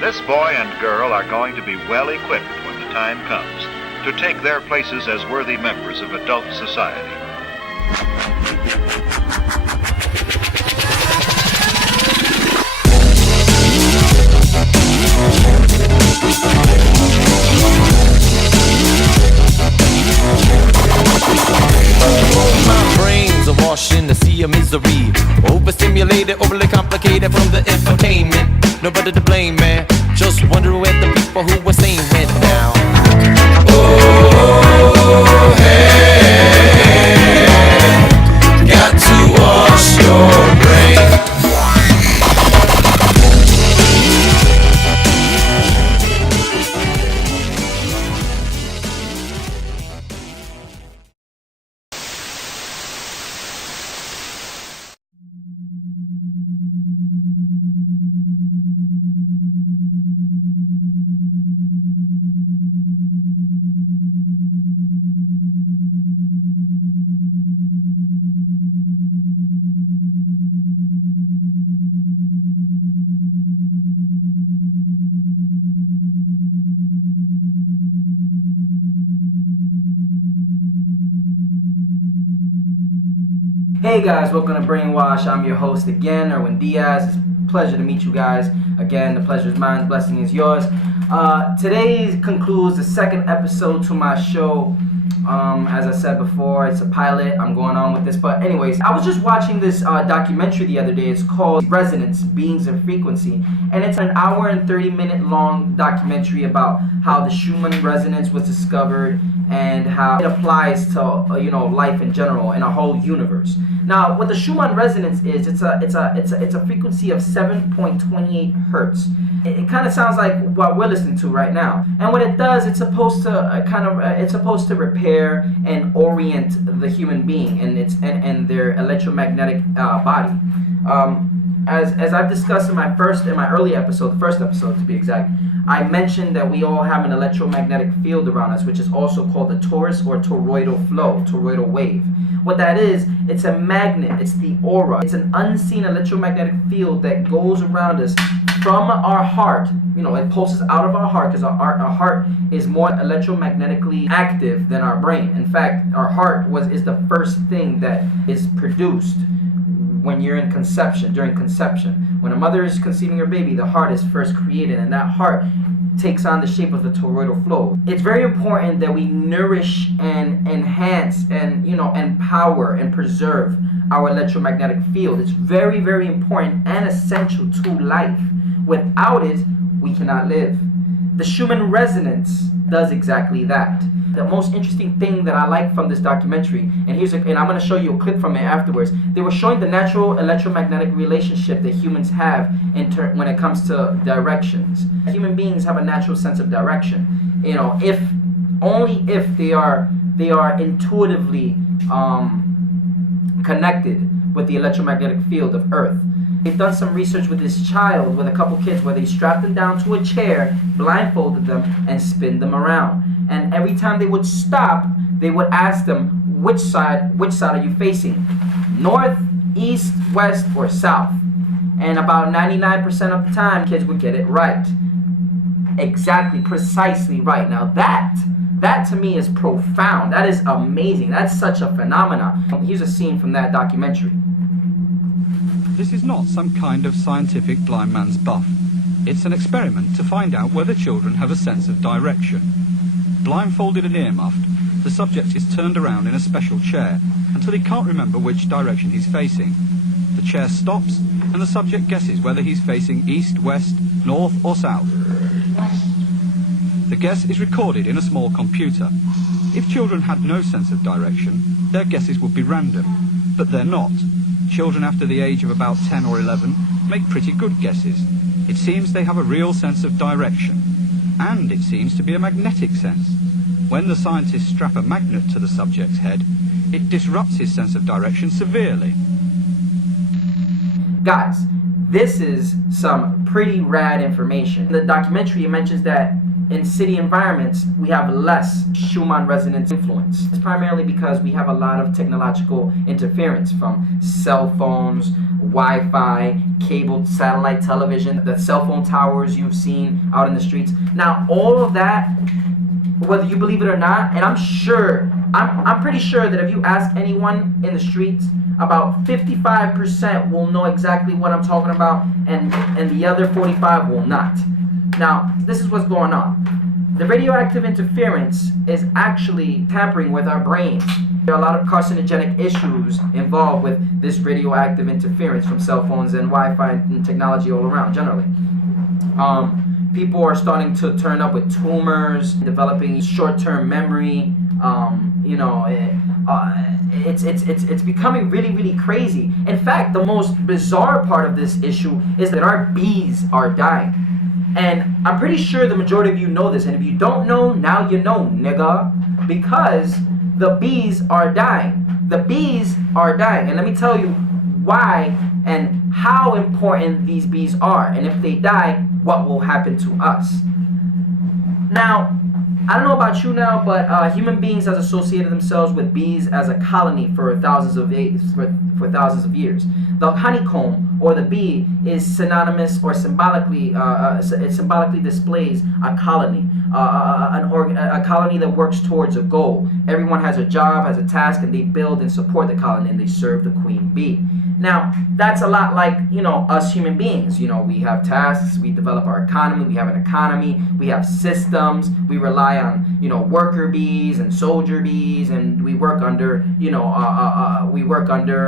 This boy and girl are going to be well equipped when the time comes to take their places as worthy members of adult society. My brains are awash in the sea of misery, overstimulated, overly complicated from the infotainment. Nobody to blame, man. Just wondering where the people who were saying went now. Oh, hey, got to wash your brain. Hey guys, welcome to Brainwash. I'm your host again, Erwin Diaz. It's a pleasure to meet you guys. Again, the pleasure is mine, the blessing is yours. Today concludes the second episode to my show. As I said before, it's a pilot. I'm going on with this. But anyways, I was just watching this documentary the other day. It's called Resonance, Beings of Frequency. And it's an hour and 30-minute long documentary about how the Schumann Resonance was discovered and how it applies to life in general and a whole universe. Now, what the Schumann Resonance is, it's a frequency of 7.28 hertz. It kind of sounds like what we're listening to right now. And what it does, it's supposed to repair and orient the human being and their electromagnetic body. As I've discussed in my early episode, the first episode to be exact, I mentioned that we all have an electromagnetic field around us, which is also called the torus or toroidal flow, toroidal wave. What that is, it's a magnet, it's the aura. It's an unseen electromagnetic field that goes around us from our heart. It pulses out of our heart because our heart is more electromagnetically active than our brain. In fact, our heart is the first thing that is produced when you're in conception, during conception. When a mother is conceiving her baby, the heart is first created, and that heart takes on the shape of the toroidal flow. It's very important that we nourish and enhance and empower and preserve our electromagnetic field. It's very, very important and essential to life. Without it, we cannot live. The Schumann Resonance does exactly that. The most interesting thing that I like from this documentary, and I'm going to show you a clip from it afterwards. They were showing the natural electromagnetic relationship that humans have when it comes to directions. Human beings have a natural sense of direction. If they are intuitively connected with the electromagnetic field of Earth. They've done some research with this child, with a couple kids, where they strapped them down to a chair, blindfolded them, and spin them around. And every time they would stop, they would ask them, which side are you facing? North, east, west, or south? And about 99% of the time, kids would get it right. Exactly, precisely right. Now that to me is profound. That is amazing. That's such a phenomenon. Here's a scene from that documentary. This is not some kind of scientific blind man's buff. It's an experiment to find out whether children have a sense of direction. Blindfolded and earmuffed, the subject is turned around in a special chair until he can't remember which direction he's facing. The chair stops and the subject guesses whether he's facing east, west, north or south. The guess is recorded in a small computer. If children had no sense of direction, their guesses would be random, but they're not. Children after the age of about 10 or 11 make pretty good guesses. It seems they have a real sense of direction, and it seems to be a magnetic sense. When the scientists strap a magnet to the subject's head, it disrupts his sense of direction severely. Guys, this is some pretty rad information. In the documentary, it mentions that in city environments, we have less Schumann Resonance influence. It's primarily because we have a lot of technological interference from cell phones, Wi-Fi, cable, satellite television, the cell phone towers you've seen out in the streets. Now, all of that, whether you believe it or not, and I'm pretty sure that if you ask anyone in the streets, about 55% will know exactly what I'm talking about, and the other 45 will not. Now, this is what's going on. The radioactive interference is actually tampering with our brains. There are a lot of carcinogenic issues involved with this radioactive interference from cell phones and Wi-Fi and technology all around, generally. People are starting to turn up with tumors, developing short-term memory. It's becoming really, really crazy. In fact, the most bizarre part of this issue is that our bees are dying. And I'm pretty sure the majority of you know this, and if you don't know, now you know, nigga. Because the bees are dying. The bees are dying. And let me tell you why and how important these bees are. And if they die, what will happen to us? Now, I don't know about you now, but human beings have associated themselves with bees as a colony for thousands of years. The honeycomb or the bee is synonymous or symbolically, it symbolically displays a colony, a colony that works towards a goal. Everyone has a job, has a task, and they build and support the colony, and they serve the queen bee. Now, that's a lot like, us human beings. We have tasks, we develop our economy, we have an economy, we have systems, we rely on, worker bees and soldier bees, and we work under,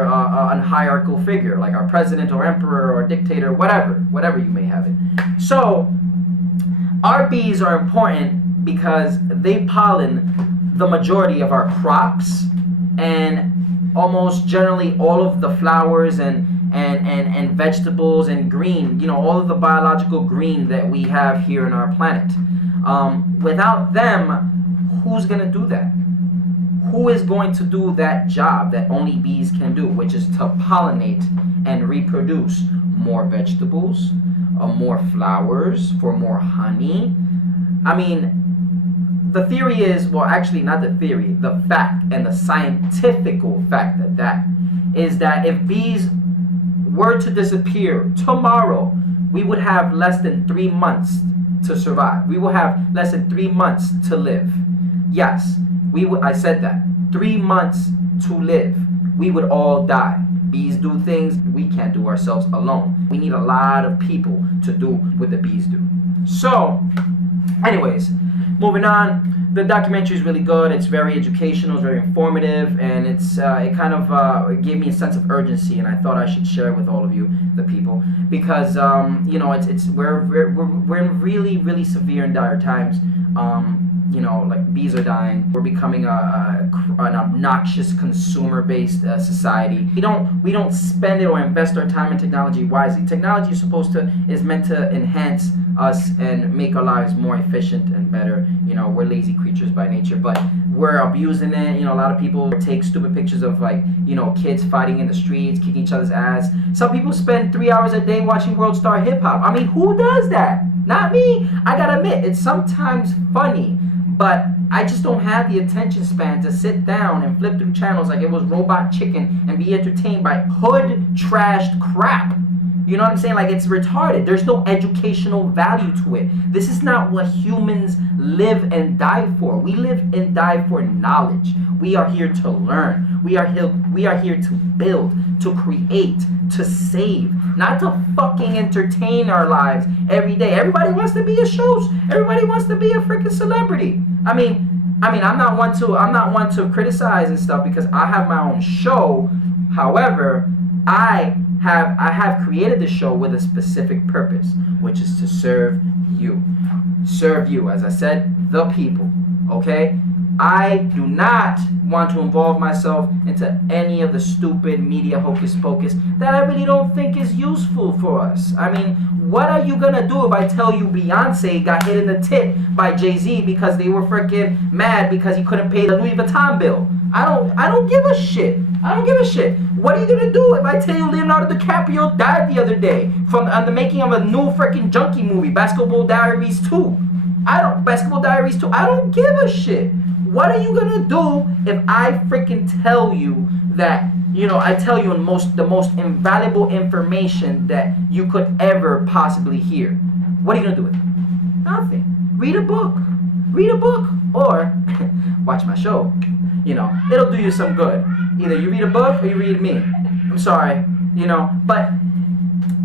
a hierarchical figure, like our president or emperor or dictator, whatever you may have it. So, our bees are important because they pollen the majority of our crops and almost generally all of the flowers and vegetables and green, all of the biological green that we have here in our planet. Without them, who's going to do that? Who is going to do that job that only bees can do, which is to pollinate and reproduce more vegetables, more flowers, for more honey? I mean, the theory is, well, actually not the theory, the fact and the scientific fact that is that if bees were to disappear tomorrow, we would have less than 3 months to survive. We will have less than 3 months to live. Yes, I said that. 3 months to live. We would all die. Bees do things we can't do ourselves alone. We need a lot of people to do what the bees do. So, anyways, moving on. The documentary is really good. It's very educational, it's very informative, and it kind of gave me a sense of urgency, and I thought I should share it with all of you, the people, because we're in really, really severe and dire times. Like bees are dying. We're becoming an obnoxious consumer-based society. We don't spend it or invest our time in technology wisely. Technology is meant to enhance us and make our lives more efficient and better. We're lazy creatures by nature, but we're abusing it. A lot of people take stupid pictures of kids fighting in the streets, kicking each other's ass. Some people spend 3 hours a day watching World Star Hip Hop. I mean, who does that? Not me. I gotta admit, it's sometimes funny, but I just don't have the attention span to sit down and flip through channels like it was Robot Chicken and be entertained by hood trashed crap. You know what I'm saying? Like, it's retarded. There's no educational value to it. This is not what humans live and die for. We live and die for knowledge. We are here to learn. We are here to build, to create, to save, not to fucking entertain our lives every day. Everybody wants to be a show. Everybody wants to be a freaking celebrity. I mean, I'm not one to criticize and stuff because I have my own show. However, I have created this show with a specific purpose, which is to serve you. Serve you, as I said, the people. Okay? I do not want to involve myself into any of the stupid media hocus pocus that I really don't think is useful for us. I mean, what are you gonna do if I tell you Beyonce got hit in the tit by Jay-Z because they were freaking mad because he couldn't pay the Louis Vuitton bill? I don't give a shit. I don't give a shit. What are you gonna do if I tell you Leonardo DiCaprio died the other day from the making of a new freaking junkie movie, Basketball Diaries 2? Basketball Diaries 2, I don't give a shit. What are you gonna do if I freaking tell you that, I tell you the most invaluable information that you could ever possibly hear? What are you gonna do with it? Nothing. Read a book. Or watch my show. It'll do you some good. Either you read a book or you read me. I'm sorry, but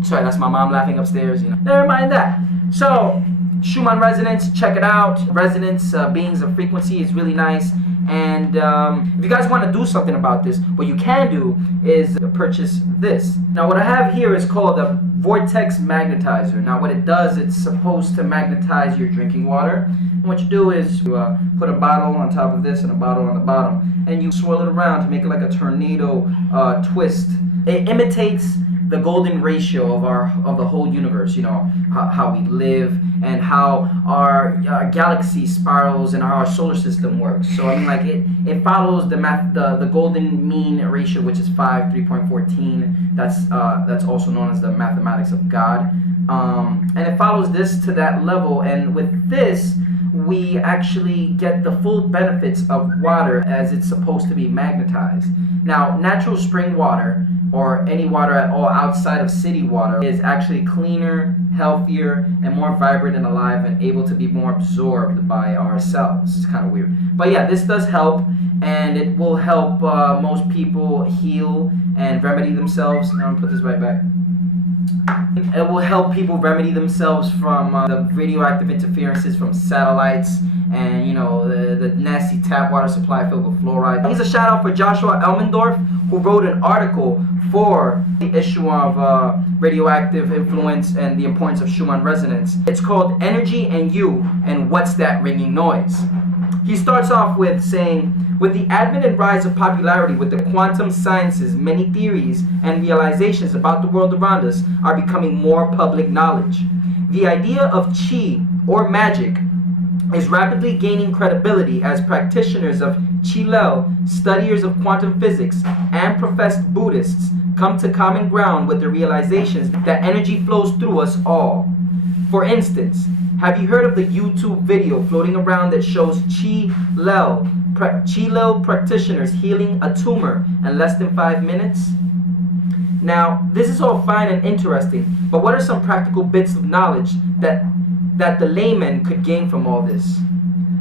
sorry, that's my mom laughing upstairs. Never mind that. So Schumann Resonance, check it out. Resonance, beings of frequency, is really nice. And if you guys want to do something about this, what you can do is purchase this. Now, what I have here is called a Vortex magnetizer. Now, what it does, it's supposed to magnetize your drinking water. And what you do is you put a bottle on top of this and a bottle on the bottom, and you swirl it around to make it like a tornado twist. It imitates the golden ratio of the whole universe, how we live and how our galaxy spirals and how our solar system works. So I mean, it follows the golden mean ratio, which is 3.14. That's also known as the mathematics of God, and it follows this to that level. And with this, we actually get the full benefits of water as it's supposed to be magnetized. Now, natural spring water, or any water at all outside of city water, is actually cleaner, healthier, and more vibrant and alive, and able to be more absorbed by our cells. It's kind of weird. But yeah, this does help, and it will help most people heal and remedy themselves. Now I'm going to put this right back. It will help people remedy themselves from the radioactive interferences from satellites and, the nasty tap water supply filled with fluoride. Here's a shout out for Joshua Elmendorf, who wrote an article for the issue of radioactive influence and the importance of Schumann resonance. It's called Energy and You, and What's That Ringing Noise? He starts off with saying, with the advent and rise of popularity with the quantum sciences, many theories and realizations about the world around us are becoming more public knowledge. The idea of Qi, or magic, is rapidly gaining credibility as practitioners of Qi-Lel, studiers of quantum physics, and professed Buddhists come to common ground with the realizations that energy flows through us all. For instance, have you heard of the YouTube video floating around that shows Qi-Lel practitioners healing a tumor in less than 5 minutes? Now, this is all fine and interesting, but what are some practical bits of knowledge that the layman could gain from all this?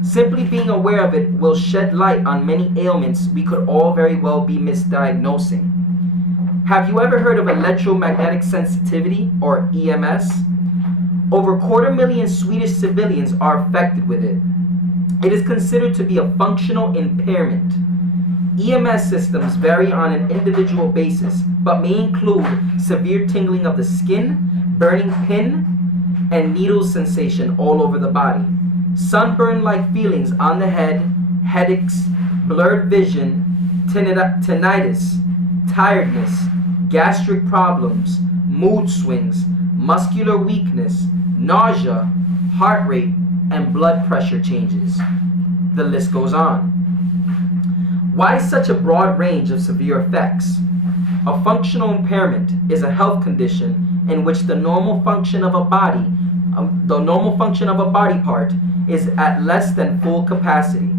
Simply being aware of it will shed light on many ailments we could all very well be misdiagnosing. Have you ever heard of electromagnetic sensitivity, or EMS? Over 250,000 Swedish civilians are affected with it. It is considered to be a functional impairment. EMS systems vary on an individual basis, but may include severe tingling of the skin, burning pin and needle sensation all over the body, sunburn-like feelings on the head, headaches, blurred vision, tinnitus, tiredness, gastric problems, mood swings, muscular weakness, nausea, heart rate, and blood pressure changes. The list goes on. Why such a broad range of severe effects? A functional impairment is a health condition in which the normal function of a body part is at less than full capacity,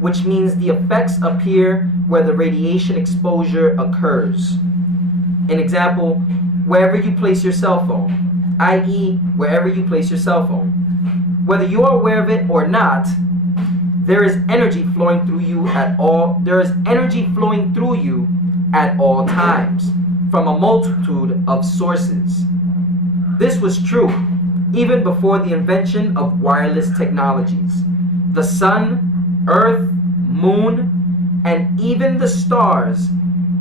which means the effects appear where the radiation exposure occurs. An example, wherever you place your cell phone, i.e., wherever you place your cell phone. Whether you are aware of it or not, there is energy flowing through you at all times from a multitude of sources. This was true even before the invention of wireless technologies. The sun, earth, moon, and even the stars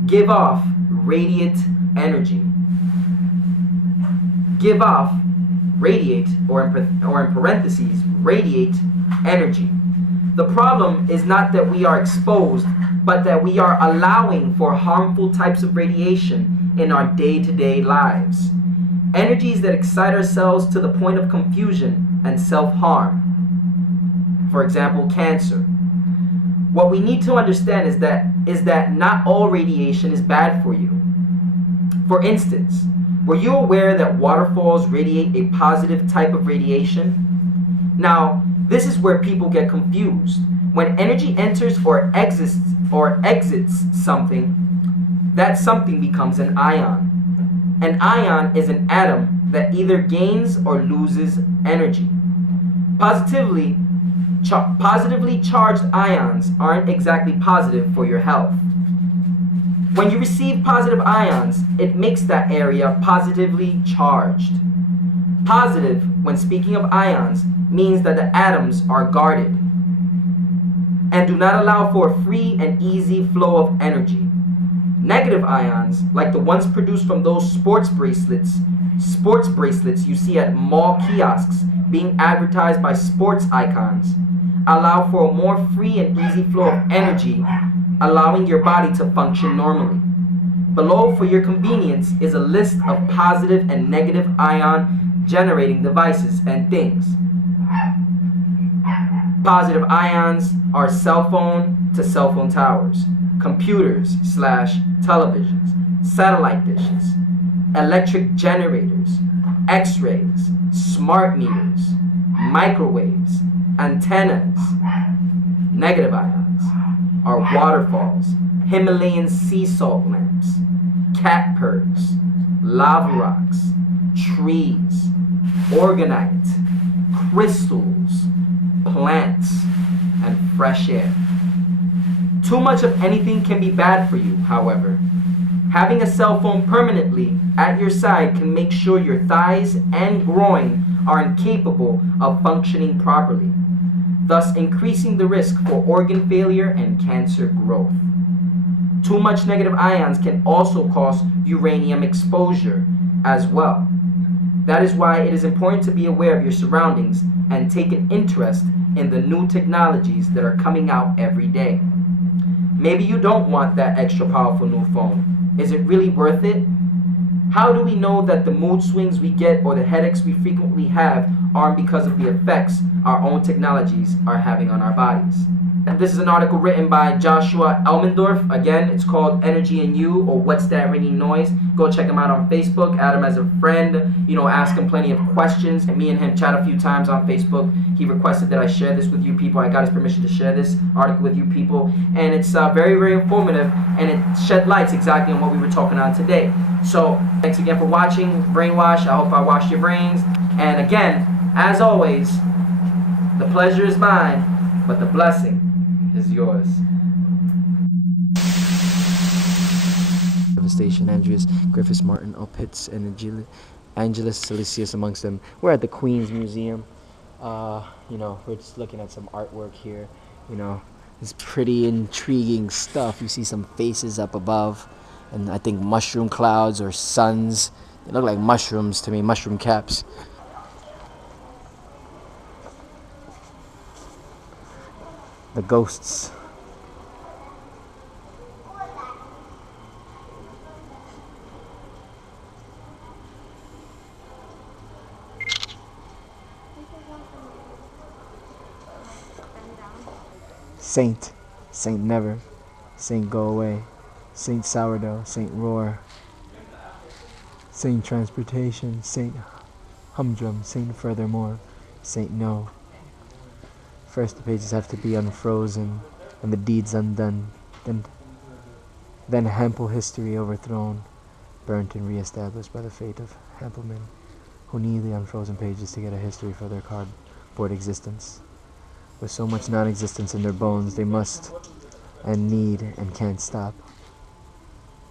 give off radiate energy. Give off, radiate, or in parentheses, radiate energy. The problem is not that we are exposed, but that we are allowing for harmful types of radiation in our day-to-day lives. Energies that excite ourselves to the point of confusion and self-harm. For example, cancer. What we need to understand is that not all radiation is bad for you. For instance, were you aware that waterfalls radiate a positive type of radiation? Now, This is where people get confused. When energy enters or exits something, that something becomes an ion. An ion is an atom that either gains or loses energy. Positively charged ions aren't exactly positive for your health. When you receive positive ions, it makes that area positively charged. Positive, when speaking of ions, means that the atoms are guarded and do not allow for a free and easy flow of energy. Negative ions, like the ones produced from those sports bracelets you see at mall kiosks being advertised by sports icons, allow for a more free and easy flow of energy, allowing your body to function normally. Below, for your convenience, is a list of positive and negative ion generating devices and things. Positive ions are cell phone to cell phone towers, computers / televisions, satellite dishes, electric generators, x-rays, smart meters, microwaves, antennas. Negative ions are waterfalls, Himalayan sea salt lamps, cat purrs, lava rocks, trees, organite, crystals, plants, and fresh air. Too much of anything can be bad for you, however. Having a cell phone permanently at your side can make sure your thighs and groin are incapable of functioning properly, thus increasing the risk for organ failure and cancer growth. Too much negative ions can also cause uranium exposure as well. That is why it is important to be aware of your surroundings and take an interest in the new technologies that are coming out every day. Maybe you don't want that extra powerful new phone. Is it really worth it? How do we know that the mood swings we get or the headaches we frequently have aren't because of the effects our own technologies are having on our bodies? And this is an article written by Joshua Elmendorf. Again, it's called Energy in You, or What's That Ringing Noise? Go check him out on Facebook. Add him as a friend. Ask him plenty of questions. And me and him chat a few times on Facebook. He requested that I share this with you people. I got his permission to share this article with you people. And it's very, very informative. And it shed lights exactly on what we were talking on today. So, thanks again for watching Brainwash. I hope I washed your brains. And again, as always, the pleasure is mine, but the blessing is yours. Devastation, Andreas, Griffiths, Martin, Opitz, and Angelus Silesius amongst them. We're at the Queen's Museum. We're just looking at some artwork here. It's pretty intriguing stuff. You see some faces up above, and I think mushroom clouds or suns. They look like mushrooms to me, mushroom caps. The ghosts. Saint Never, Saint Go Away, Saint Sourdough, Saint Roar, Saint Transportation, Saint Humdrum, Saint Furthermore, Saint No. First, the pages have to be unfrozen and the deeds undone. Then Hample history overthrown, burnt and re-established by the fate of Hamplemen, who need the unfrozen pages to get a history for their cardboard existence. With so much non-existence in their bones, they must and need and can't stop.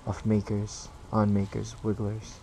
Off makers, on makers, wigglers,